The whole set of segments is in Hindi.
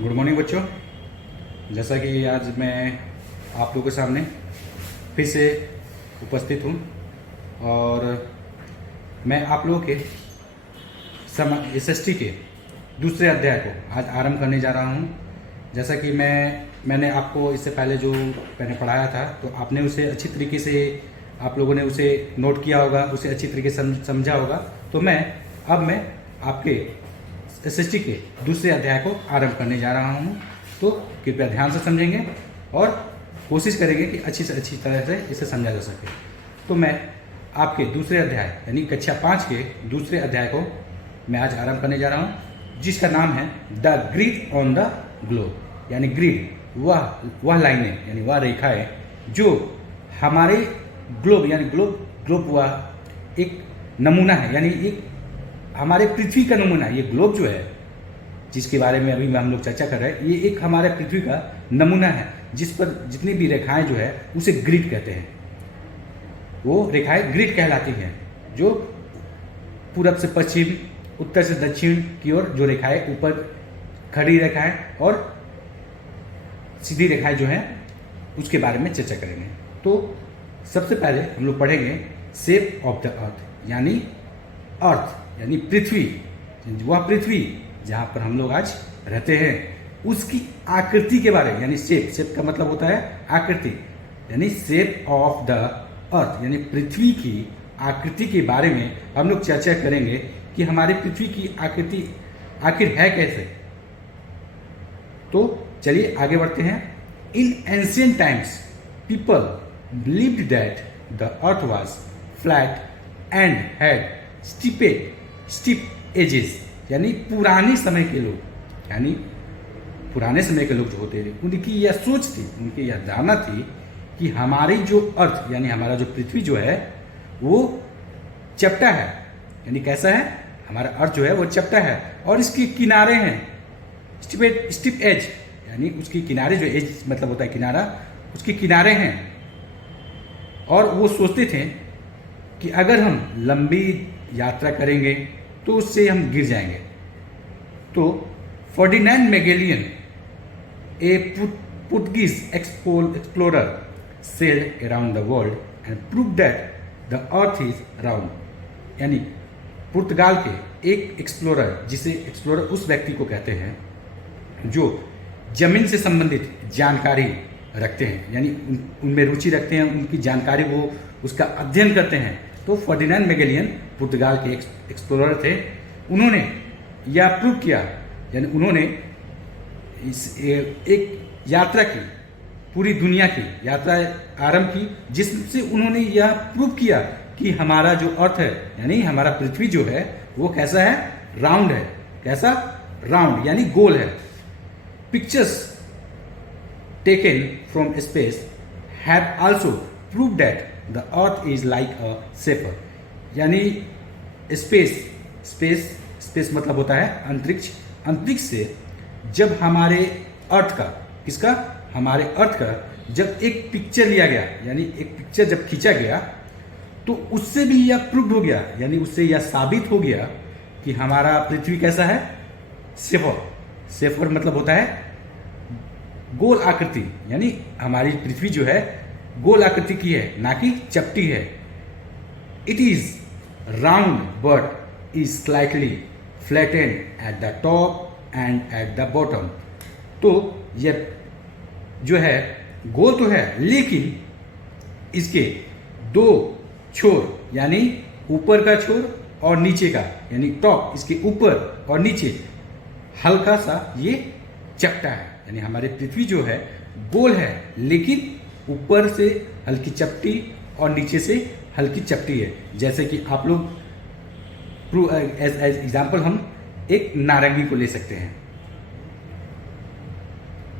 गुड मॉर्निंग बच्चों। जैसा कि आज मैं आप लोगों के सामने फिर से उपस्थित हूँ और मैं आप लोगों के एसएसटी के दूसरे अध्याय को आज आरंभ करने जा रहा हूँ। जैसा कि मैंने आपको इससे पहले जो मैंने पढ़ाया था तो आपने उसे अच्छी तरीके से आप लोगों ने उसे नोट किया होगा, उसे अच्छी तरीके से समझा होगा। तो मैं आपके एसएसटी के दूसरे अध्याय को आरंभ करने जा रहा हूँ। तो कृपया ध्यान से समझेंगे और कोशिश करेंगे कि अच्छी से अच्छी तरह से इसे समझा जा सके। तो मैं आपके दूसरे अध्याय यानी कक्षा 5 के दूसरे अध्याय को मैं आज आरंभ करने जा रहा हूँ, जिसका नाम है the grid on the globe. यानी ग्रिड वह लाइनें यानी वह रेखाएं जो हमारे ग्लोब यानी ग्लोब वह एक नमूना है, यानी एक हमारे पृथ्वी का नमूना। ये ग्लोब जो है जिसके बारे में अभी हम लोग चर्चा कर रहे हैं, ये एक हमारे पृथ्वी का नमूना है जिस पर जितनी भी रेखाएं जो है उसे ग्रिड कहते हैं। वो रेखाएं ग्रिड कहलाती हैं, जो पूरब से पश्चिम, उत्तर से दक्षिण की ओर जो रेखाएं, ऊपर खड़ी रेखाएं और सीधी रेखाएं जो हैं उसके बारे में चर्चा करेंगे। तो सबसे पहले हम लोग पढ़ेंगे शेप ऑफ द अर्थ, यानी अर्थ यानी पृथ्वी, वह पृथ्वी जहाँ पर हम लोग आज रहते हैं उसकी आकृति के बारे में, यानी शेप का मतलब होता है आकृति, यानी शेप ऑफ द अर्थ यानी पृथ्वी की आकृति के बारे में हम लोग चर्चा करेंगे कि हमारी पृथ्वी की आकृति आखिर है कैसे। तो चलिए आगे बढ़ते हैं। In ancient times people believed that the earth was flat and had steep edges. यानी पुराने समय के लोग, यानी पुराने समय के लोग जो होते थे उनकी यह सोच थी, उनकी यह धारणा थी कि हमारी जो अर्थ यानी हमारा जो पृथ्वी जो है वो चपटा है। यानी कैसा है, हमारा अर्थ जो है वो चपटा है और इसके किनारे हैं स्टिप एज, यानी उसकी किनारे जो एज मतलब होता है किनारा, उसके किनारे हैं। और वो सोचते थे कि अगर हम लंबी यात्रा करेंगे तो उससे हम गिर जाएंगे। तो Ferdinand Magellan, a Portuguese explorer, sailed around the world and prove that the earth is round. यानी पुर्तगाल के एक एक्सप्लोरर, जिसे एक्सप्लोरर उस व्यक्ति को कहते हैं जो जमीन से संबंधित जानकारी रखते हैं, यानी उनमें रुचि रखते हैं, उनकी जानकारी वो उसका अध्ययन करते हैं। तो फर्डिनेंड मैगेलियन पुर्तगाल के एक्सप्लोरर थे। उन्होंने यह प्रूव किया, यानी उन्होंने एक यात्रा की, पूरी दुनिया की यात्रा आरंभ की, जिससे उन्होंने यह प्रूव किया कि हमारा जो अर्थ है यानी हमारा पृथ्वी जो है वो कैसा है, राउंड है। कैसा, राउंड यानी गोल है। Pictures taken from space have also prove that the earth is like a safer. यानी स्पेस मतलब होता है अंतरिक्ष। अंतरिक्ष से जब हमारे अर्थ का, किसका, हमारे अर्थ का जब एक पिक्चर लिया गया, यानी एक पिक्चर जब खींचा गया तो उससे भी यह प्रूव हो गया, यानी उससे यह साबित हो गया कि हमारा पृथ्वी कैसा है, सेफर मतलब होता है गोल आकृति। यानी हमारी पृथ्वी जो है गोल आकृति की है, ना कि चपटी है। It is round but is slightly flattened at the top and at the bottom. तो यह जो है गोल तो है, लेकिन इसके दो छोर, यानी ऊपर का छोर और नीचे का, यानी टॉप, इसके ऊपर और नीचे हल्का सा ये चपटा है। यानी हमारी पृथ्वी जो है गोल है, लेकिन ऊपर से हल्की चपटी और नीचे से हल्की चपटी है। जैसे कि आप लोग एज एग्जाम्पल हम एक नारंगी को ले सकते हैं।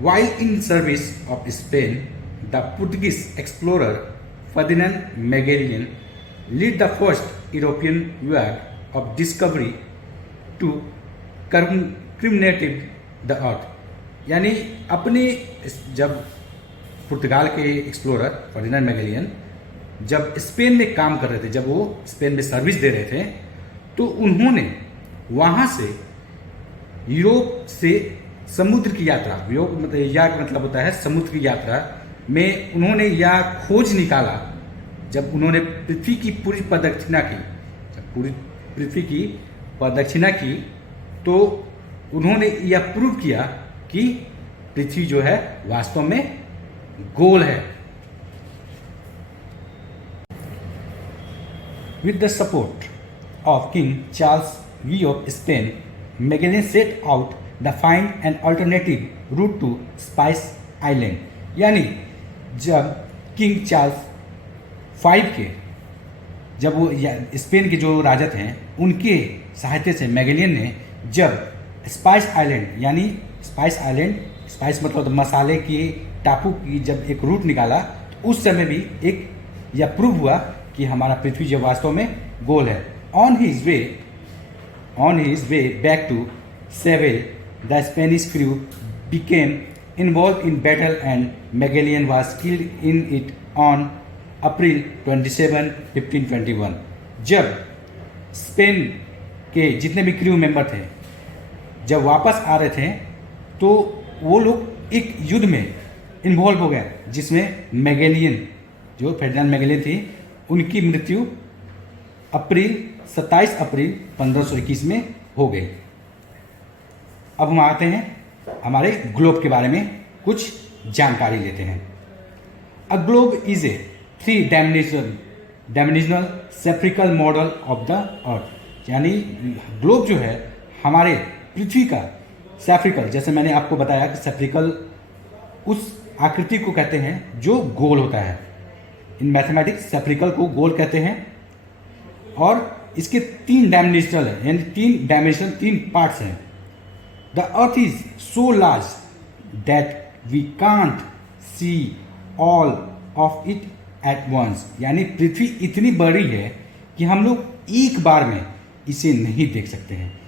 While in service of Spain, the Portuguese explorer Ferdinand Magellan lead the first European voyage of discovery to circumnavigate the earth. यानी अपने जब पुर्तगाल के एक्सप्लोरर फर्डिनेंड मैगेलियन जब स्पेन में काम कर रहे थे, जब वो स्पेन में सर्विस दे रहे थे, तो उन्होंने वहाँ से यूरोप से समुद्र की यात्रा, योग मतलब या मतलब होता है समुद्र की यात्रा में उन्होंने यह खोज निकाला, जब उन्होंने पृथ्वी की पूरी प्रदक्षिणा की, जब पूरी पृथ्वी की प्रदक्षिणा की तो उन्होंने यह प्रूव किया कि पृथ्वी जो है वास्तव में गोल है। With the support of King Charles V of Spain, Magellan set out to find an alternative route to Spice Island। यानी जब किंग चार्ल्स फाइव के, जब वो स्पेन के जो राजा थे उनके सहायता से मैगेलियन ने जब स्पाइस आइलैंड, यानी स्पाइस आइलैंड, स्पाइस मतलब तो मसाले के टापू की जब एक रूट निकाला तो उस समय भी एक यह प्रूव हुआ कि हमारा पृथ्वी जो वास्तव में गोल है। On his way back to Seville the Spanish crew became involve in battle and Magellan was killed in it on April 27, 1521। जब स्पेन के जितने भी क्रू मेंबर थे जब वापस आ रहे थे तो वो लोग एक युद्ध में इन्वॉल्व हो गए जिसमें मैगेलियन, जो फेर्डिनांड मैगेलियन थी, उनकी मृत्यु 27 अप्रैल 1521 में हो गई। अब हम आते हैं हमारे ग्लोब के बारे में कुछ जानकारी लेते हैं। A globe is a 3 dimensional spherical model of the earth. यानी ग्लोब जो है हमारे पृथ्वी का सेफ्रिकल, जैसे मैंने आपको बताया कि सेफ्रिकल उस आकृति को कहते हैं जो गोल होता है। इन मैथमेटिक्स सेफ्रिकल को गोल कहते हैं और इसके 3 डायमेंशनल है, यानी 3 डायमेंशन 3 पार्ट्स हैं। The earth is so large that we can't see all of it at once. यानी पृथ्वी इतनी बड़ी है कि हम लोग एक बार में इसे नहीं देख सकते हैं।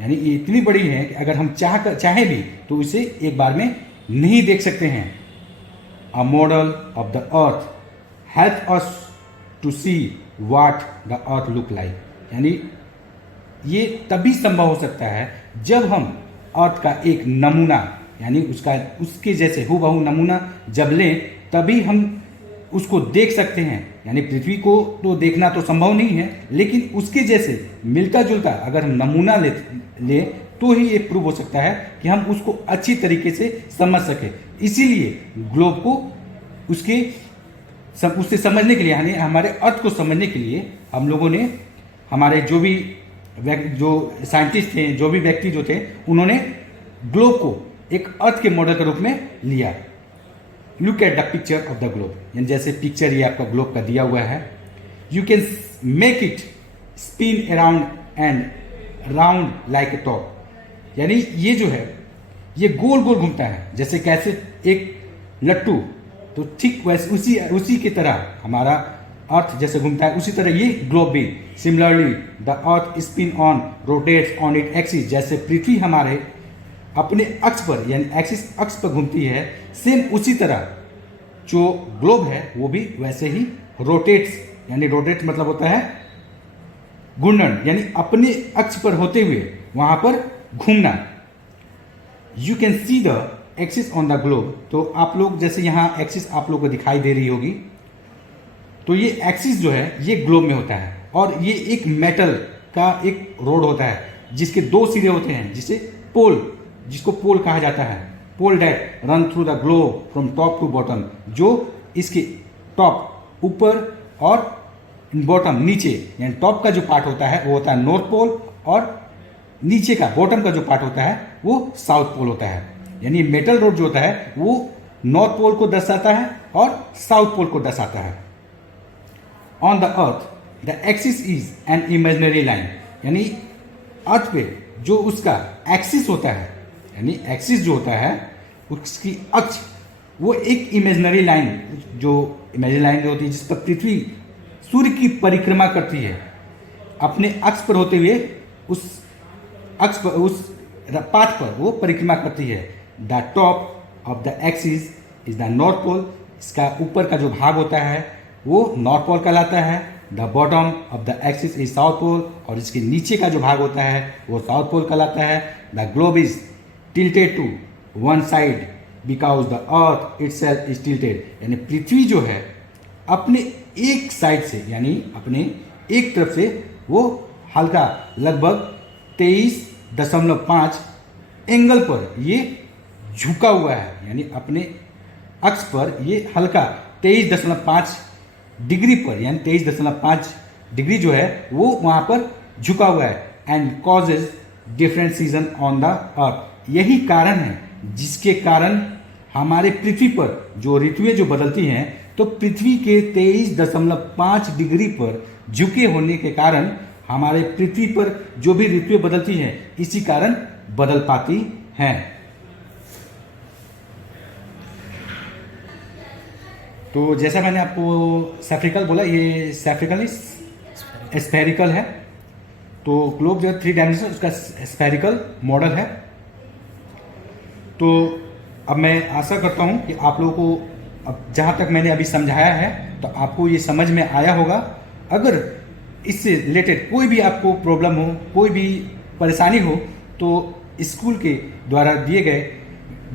यानी ये इतनी बड़ी है कि अगर हम चाहे भी तो इसे एक बार में नहीं देख सकते हैं। A model of the earth help us to see what the earth look like. यानी ये तभी संभव हो सकता है जब हम अर्थ का एक नमूना, यानी उसके जैसे हूबहू नमूना जब लें तभी हम उसको देख सकते हैं। यानी पृथ्वी को तो देखना तो संभव नहीं है, लेकिन उसके जैसे मिलता जुलता अगर हम नमूना ले तो ही ये प्रूव हो सकता है कि हम उसको अच्छी तरीके से समझ सके। इसीलिए ग्लोब को उससे समझने के लिए, यानी हमारे अर्थ को समझने के लिए हम लोगों ने, हमारे जो साइंटिस्ट थे, जो भी व्यक्ति जो थे, उन्होंने ग्लोब को एक अर्थ के मॉडल के रूप में लिया। Look at the picture of the globe. यानी जैसे पिक्चर ये आपका ग्लोब का दिया हुआ है। You can make it spin around and round like a top. यानी ये जो है ये गोल गोल घूमता है, जैसे कैसे एक लट्टू, तो ठीक वैसे उसी की तरह हमारा अर्थ जैसे घूमता है उसी तरह ये ग्लोब भी। Similarly the earth spin on rotates on it axis. जैसे पृथ्वी हमारे अपने अक्ष पर, यानी एक्सिस अक्ष पर घूमती है, सेम उसी तरह जो ग्लोब है वो भी वैसे ही रोटेट्स। यानी रोटेट मतलब होता है घूर्णन, यानी अपने अक्ष पर होते हुए वहां पर घूमना। You can see the axis on the globe. तो आप लोग जैसे यहाँ एक्सिस आप लोग को दिखाई दे रही होगी, तो ये एक्सिस जो है ये ग्लोब में होता है और ये एक मेटल का एक रोड होता है जिसके 2 सिरे होते हैं, जिसको पोल कहा जाता है। Pole that run through the globe from top to bottom. जो इसके टॉप ऊपर और बॉटम नीचे, यानी टॉप का जो पार्ट होता है वो होता है नॉर्थ पोल और नीचे का बॉटम का जो पार्ट होता है वो साउथ पोल होता है। यानी मेटल रोड जो होता है वो नॉर्थ पोल को दर्शाता है और साउथ पोल को दर्शाता है। On the earth the axis is an imaginary line. यानी अर्थ पे जो उसका एक्सिस होता है, यानी एक्सिस जो होता है उसकी अक्ष, वो एक इमेजिनरी लाइन, जो इमेजिनरी लाइन जो होती है जिस पर पृथ्वी सूर्य की परिक्रमा करती है, अपने अक्ष पर होते हुए उस अक्ष पर, उस पाथ पर वो परिक्रमा करती है। The top of the axis is the north pole. इसका ऊपर का जो भाग होता है वो नॉर्थ पोल कहलाता है। The bottom of the axis is south pole और इसके नीचे का जो भाग होता है वो साउथ पोल कहलाता है। The globe is tilted to one side because the earth itself is tilted, यानी पृथ्वी जो है अपने एक साइड से यानी अपने एक तरफ से वो हल्का लगभग 23.5 एंगल पर ये झुका हुआ है, यानी अपने अक्ष पर ये हल्का 23.5 डिग्री पर यानी 23.5 डिग्री जो है वो वहाँ पर झुका हुआ है। And causes different season on the earth, यही कारण है जिसके कारण हमारे पृथ्वी पर जो ऋतुएं जो बदलती हैं, तो पृथ्वी के 23.5 डिग्री पर झुके होने के कारण हमारे पृथ्वी पर जो भी ऋतुएं बदलती हैं इसी कारण बदल पाती हैं। तो जैसा मैंने आपको सेफ्रिकल बोला, ये सेफ्रिकल स्फेरिकल है। तो ग्लोब जो 3 डायमेंशन उसका स्फेरिकल मॉडल है। तो अब मैं आशा करता हूँ कि आप लोगों को अब जहाँ तक मैंने अभी समझाया है तो आपको ये समझ में आया होगा। अगर इससे रिलेटेड कोई भी आपको प्रॉब्लम हो, कोई भी परेशानी हो, तो स्कूल के द्वारा दिए गए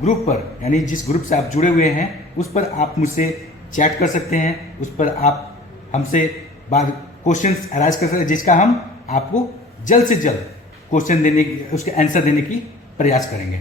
ग्रुप पर यानी जिस ग्रुप से आप जुड़े हुए हैं उस पर आप मुझसे चैट कर सकते हैं, उस पर आप हमसे बाद क्वेश्चंस अराइज कर सकते हैं, जिसका हम आपको जल्द से जल्द क्वेश्चन देने की, उसके आंसर देने की प्रयास करेंगे।